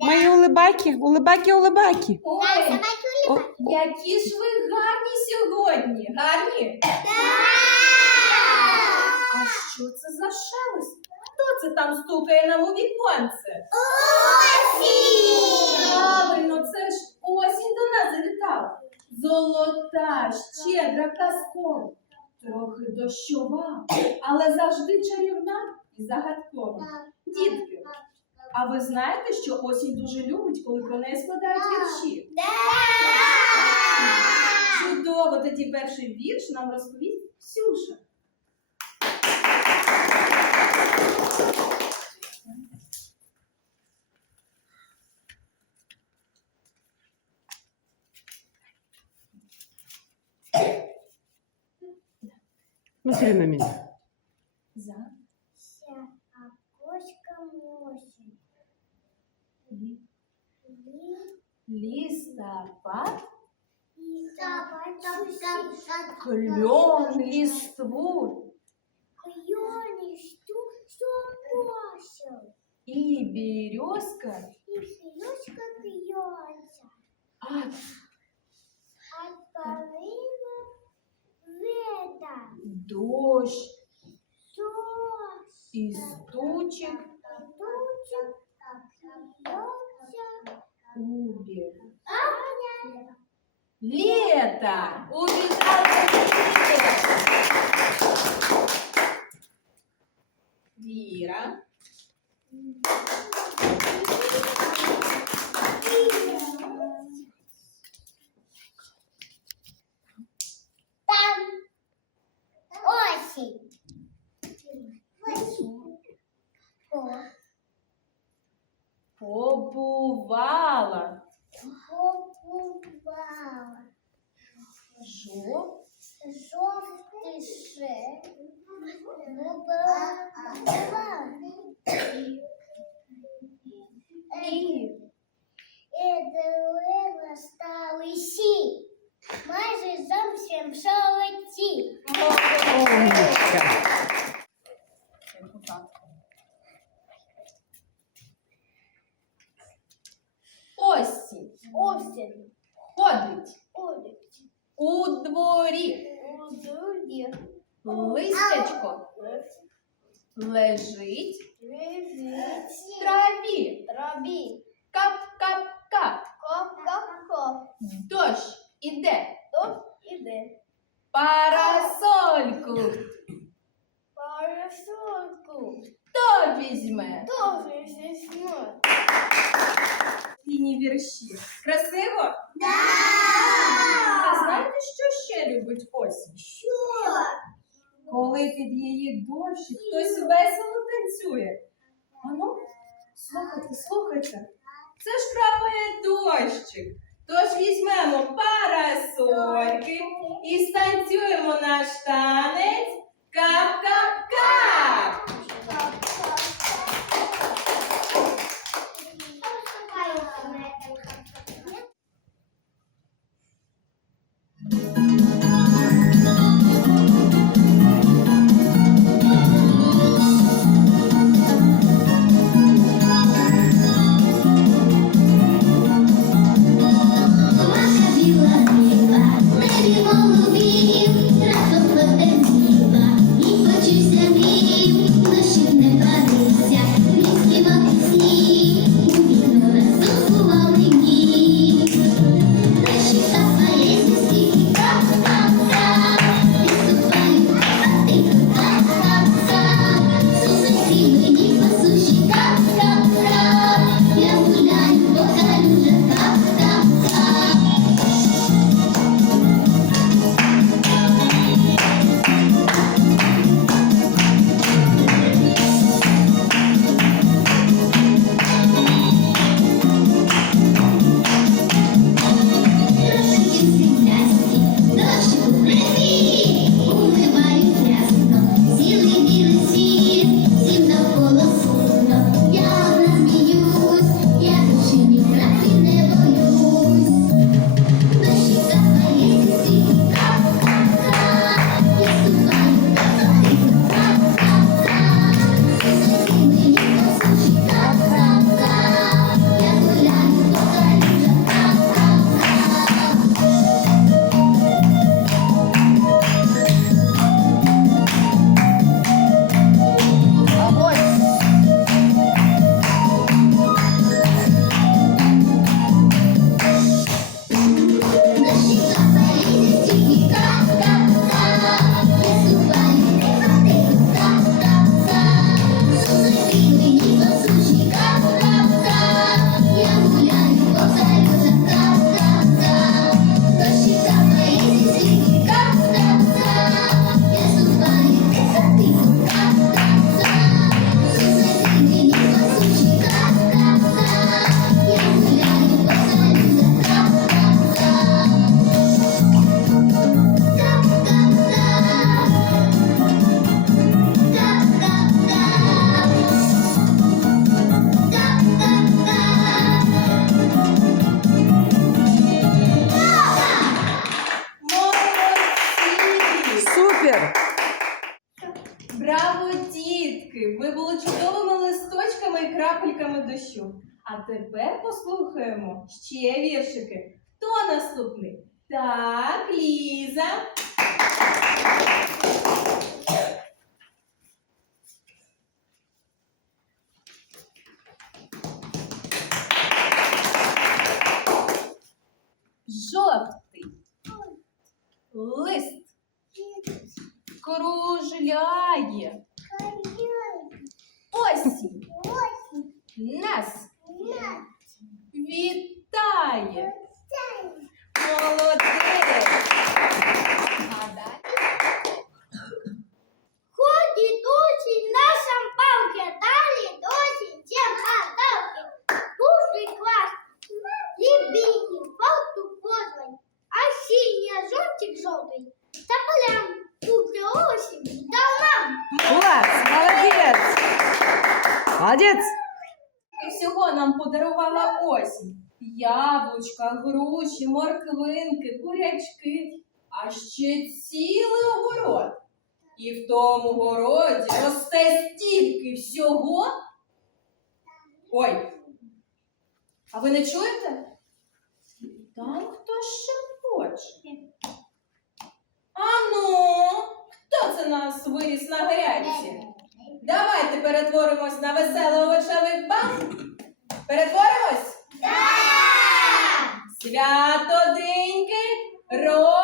Мої улибаки, улибаки, улибаки. Ой, які ж ви гарні сьогодні. Гарні? А що це за шелест? Хто це там стукає нам у віконце? Правильно, це ж осінь до нас завітала. Золота, щедра, казкова, трохи дощова, але завжди чарівна і загадкова. Дітки, а ви знаєте, що осінь дуже любить, коли про неї складають вірші? Чудово, тоді перший вірш нам розповість Ксюша. Василина мені. За Листопад. Клен листву. Клен листву бросил. И березка. И березка клюется. От. От порыва ветра. Дождь. Дождь. Из тучек Лето! Убежало лето! Вира. Там осень. О, Побувала. Жо. Жовтий ше. Побувала. І І дерева стали сі. Майже зовсім золоті. Осінь Осінь. ходить Ходить. у дворі. У друзі. Листячко лежить Лежить. в траві. Траві. Кап-кап-кап. Коп-коп-коп. Дощ іде. Дощ іде. Парасольку. Парасольку. Хто візьме? Тоже візьме. Сіні вірші. Красиво? А знаєте, що ще любить осінь? Що? Коли під її дощі хтось весело танцює. Ану, слухайте, слухайте. Це ж правий дощик. Тож візьмемо парасольки і станцюємо наш танець кап-кап-кап. Послухаємо ще віршики. Хто наступний? Так, Ліза. Жовтий лист кружляє. Осінь нас вітає. Молодець! А далі? Ходит очень на шампанке, дали очень чем гадалки. Кушай класс, лебедь, фалту позвонь, а синий зонтик желтый. Тополям, утро осень, дал нам. Клас! Молодець! Молодець! Всього нам подарувала осінь. Яблучка, груші, морквинки, бурячки, а ще цілий огород. І в тому городі росте стільки всього. Ой, а ви не чуєте? Там хтось шепоче. Ану, хто це нас виріс на грядці? Давайте перетворимось на веселий овочевий бам. Перетворимось? Свято деньки розпочинається.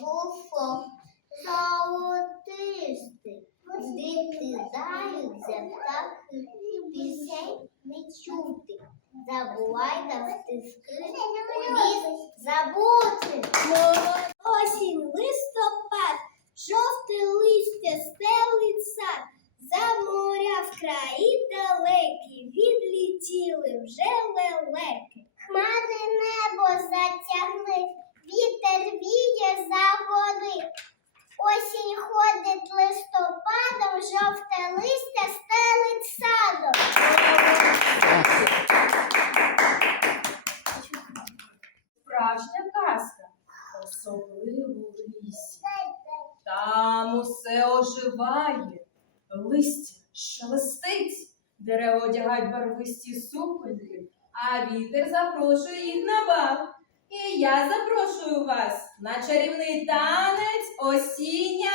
wolf запрошує їх на бал. І я запрошую вас на чарівний танець осіння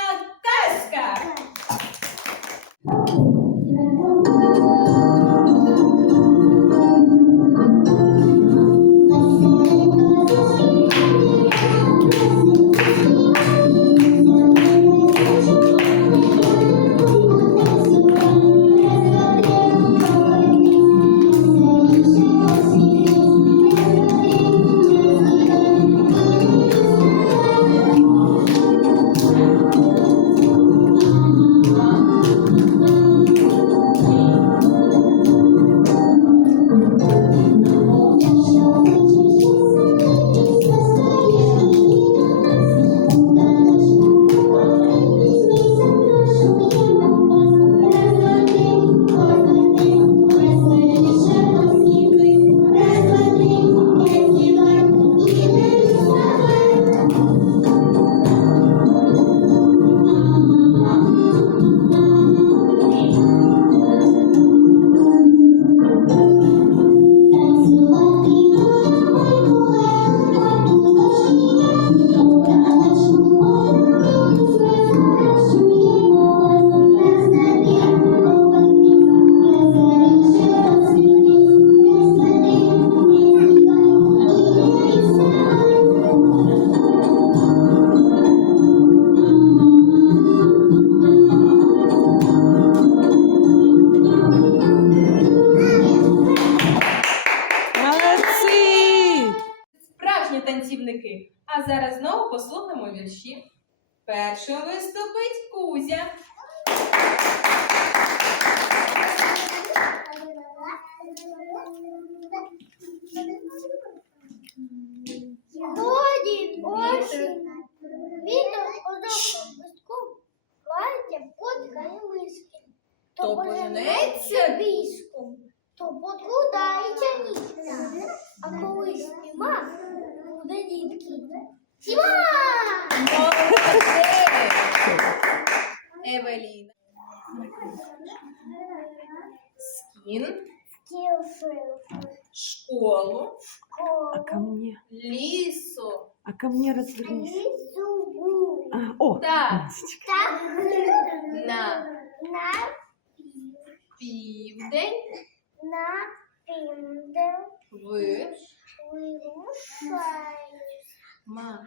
То поженеться пішком, то подкудається ніжка, а коли спіма, буде дітки. Сіма! Молодець! Евеліна. Скін, школу, А ко мне? лісо. А ко мне развернись. Лісу А, о! Так. Настечка. Ви вирушають ма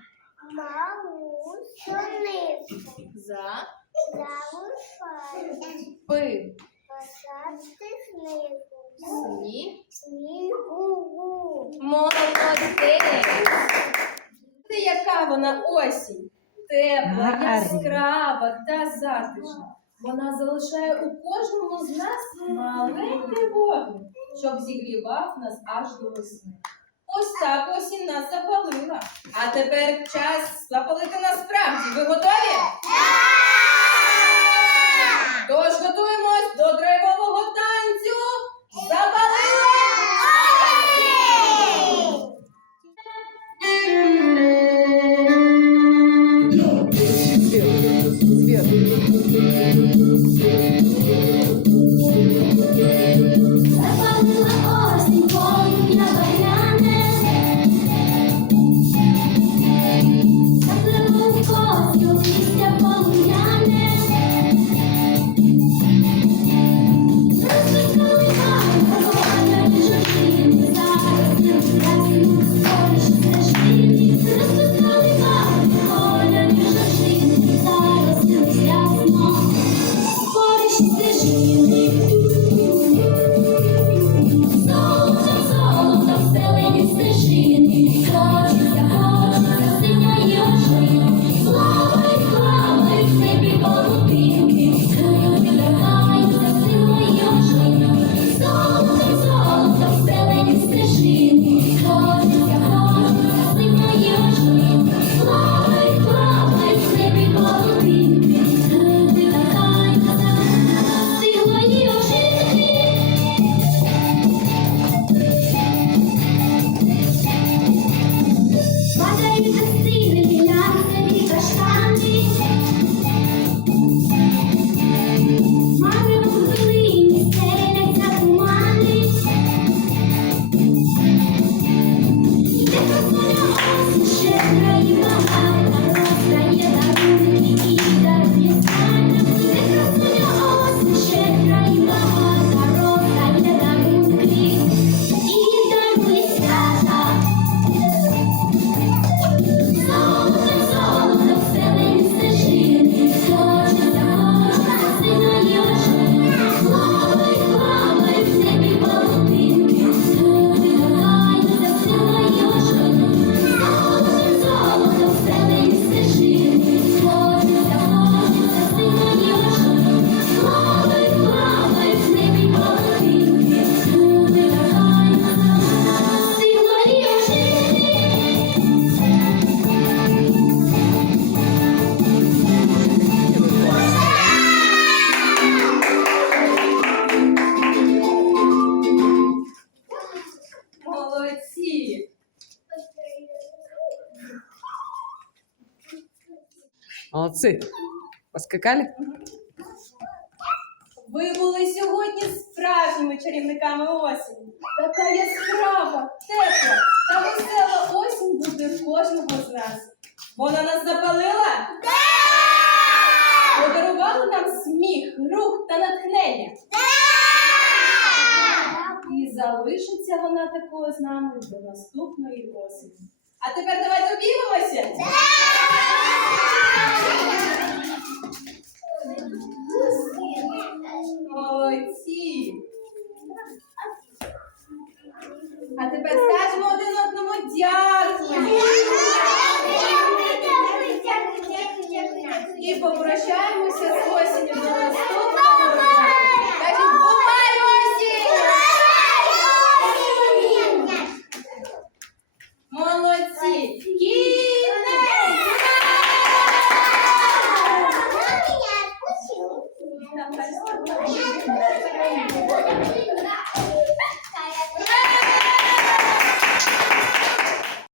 малу соницю. за Залишають пи посадки знизу. сні. Снігу. Молодець! Ти яка вона осінь? Тепла, яскрава та затишна. Вона залишає у кожному з нас маленький вогник, щоб зігрівав нас аж до весни. Ось так осінь нас запалила. А тепер час запалити насправді. Ви готові? Тож Молодцы. Поскакали? Ви були сьогодні справжніми чарівниками осені. Така яскрава, тепла та весела осінь буде в кожного з нас. Вона нас запалила? Подарувала нам сміх, рух та натхнення. І залишиться вона такою з нами до наступної осені. А тепер давайте обіймемося.